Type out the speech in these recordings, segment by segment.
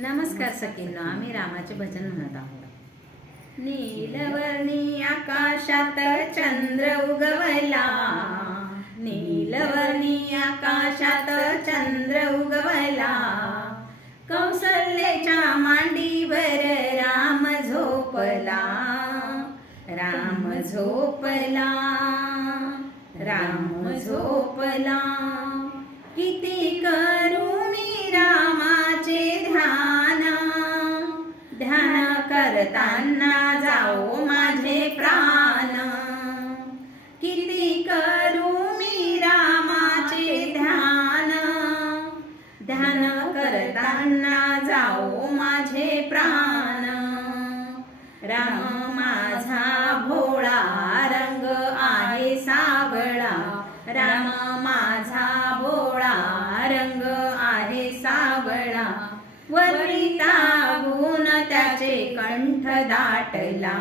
नमस्कार सखींनो, आम्ही रामाचे भजन म्हणत आहोत। नीलवर्णी आकाशात चंद्र उगवला, नीलवर्णी आकाशात चंद्र उगवला, कौसल्याच्या मांडीवर राम झोपला, राम झोपला, राम झोपला। किती करू मी रामाचे ध्यान, ध्यान करताना जाओ माझे प्राण। किती करू मी रामाचे ध्यान, ध्यान करताना जाओ माझे प्राण। राम माझा भोळा रंग आहे सावळा, राम माझा भोळा रंग आहे सावळा। वरिता गुण त्याचे कंठ दाटला,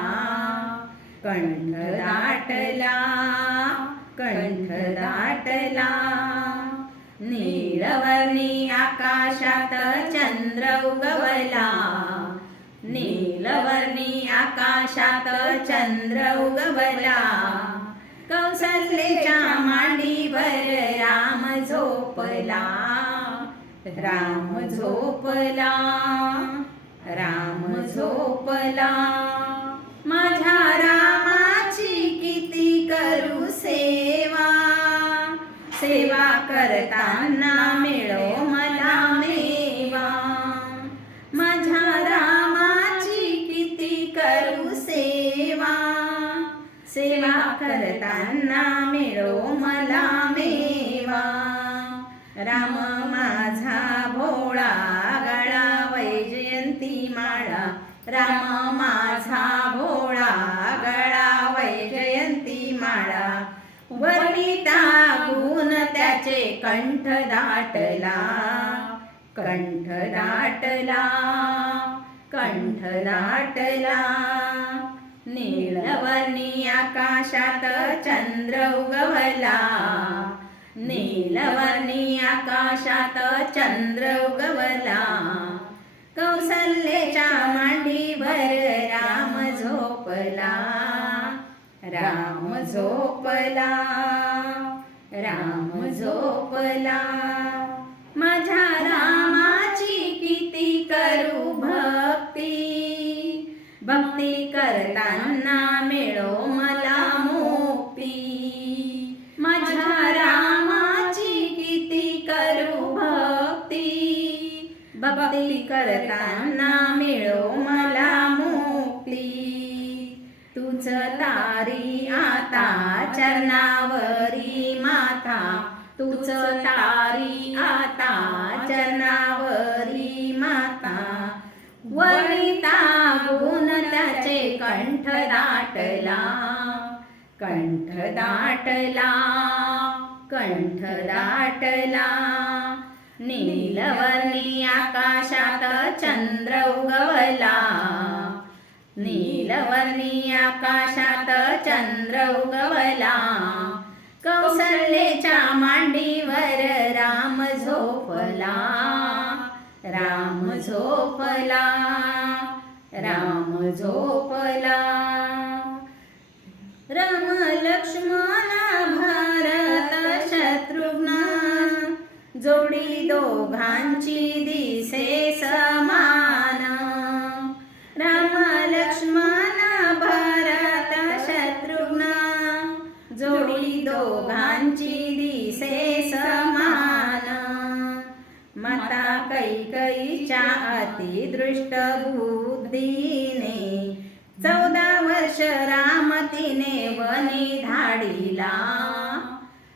कंठ दाटला, कंठ दाटला। नीलवर्णी आकाशात चंद्र उगवला, नीलवर्णी आकाशात चंद्र उगवला, कौसल्याच्या मांडीवर राम झोपला, राम झोपला, राम झोपला। माझ्या रामाची किती करू सेवा, सेवा करताना मिळो मला मेवा। माझ्या रामाची किती करू सेवा, सेवा करताना मिळो मला मेवा। राम माझा भोळा गळा वैजयंती माळा, राम माझा भोळा गळा वैजयंती माळा। वरिता गुण त्याचे कंठ दाटला, कंठ दाटला, कंठ दाटला। नीलवर्णी आकाशात चंद्र उगवला, नीलवर्णी आकाशात चंद्र उगवला, कौसल्याच्या मांडीवर राम झोपला, राम झोपला, राम झोपला। माझ्या रामाची किती करू भक्ती, भक्ती करताना मिळो मला मुक्ती। माझ्या रामाची किती करू भक्ती, भक्ती करताना मिळो मला मुक्ती। तुझ तारी आता चरणावरी माता, तुझ तारी आता चरणावरी माता। वरिता गुण त्याचे कंठ दाटला, कंठ दाटला, कंठ दाटला। नीलवर्णी आकाशात चंद्र उगवला, नीलवर्णी आकाशात चंद्र उगवला, कौसल्याच्या मांडीवर राम झोपला, राम झोपला, राम झोपला। राम लक्ष्मण भरत शत्रुघ्न, जोडी दोघांची दिसे समान। राम लक्ष्मण भरत शत्रुघ्न, जोडी दोघांची दिसे समान। माता कैकेयीच्या अतिदृष्ट बुद्धीने 14 वर्ष राम तिने वनी धाडिला,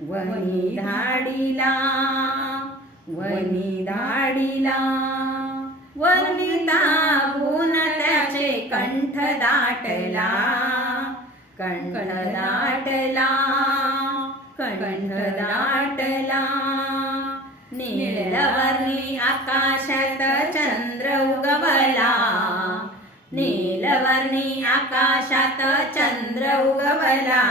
वनी धाडिला, वनी धाडिला। वनिता गुण त्याचे कंठ दाटला, कंठ दाटला, कंठ दाटला। नीलवर्णी आकाशात चंद्र उगवला, नीलवर्णी आकाशात चंद्र उगवला,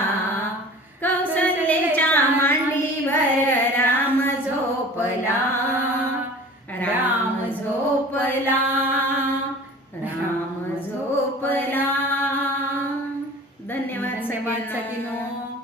कौसल्याच्या मांडीवर राम झोपला, राम झोपला। झोपला. धन्यवाद धन्यवाद सगळ्यांना. सगळींनो.